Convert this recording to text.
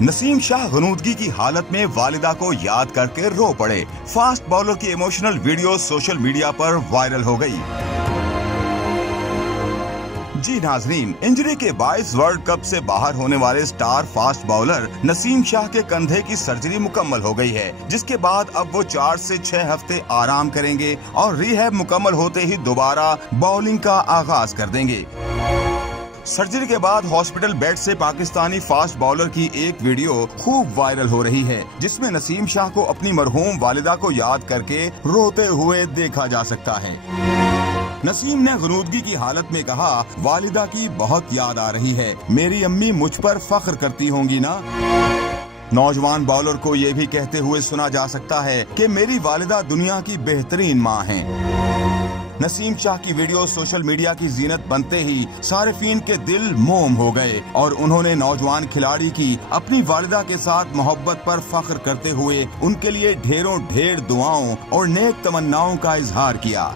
नसीम शाह गनूदगी की हालत में वालिदा को याद करके रो पड़े। फास्ट बॉलर की इमोशनल वीडियो सोशल मीडिया पर वायरल हो गई। जी नाजरीन, इंजरी के बायस वर्ल्ड कप से बाहर होने वाले star fast bowler Naseem Shah के कंधे की सर्जरी मुकम्मल हो गई है, जिसके बाद अब वो 4 से 6 हफ्ते आराम करेंगे और रिहैब मुकम्मल होते ही दोबारा बॉलिंग का आगाज कर देंगे। सर्जरी के बाद हॉस्पिटल बेड से पाकिस्तानी फास्ट बॉलर की एक वीडियो खूब वायरल हो रही है, जिसमें नसीम शाह को अपनी मरहूम वालिदा को याद करके रोते हुए देखा जा सकता है। नसीम ने गनूदगी की हालत में कहा, वालिदा की बहुत याद आ रही है, मेरी अम्मी मुझ पर फख्र करती होंगी ना। नौजवान बॉलर को ये भी कहते हुए सुना जा सकता है कि मेरी वालिदा दुनिया की बेहतरीन माँ हैं। नसीम शाह की वीडियो सोशल मीडिया की जीनत बनते ही सारिफीन के दिल मोम हो गए और उन्होंने नौजवान खिलाड़ी की अपनी वालिदा के साथ मोहब्बत पर फख्र करते हुए उनके लिए ढेरों ढेर दुआओं और नेक तमन्नाओं का इजहार किया।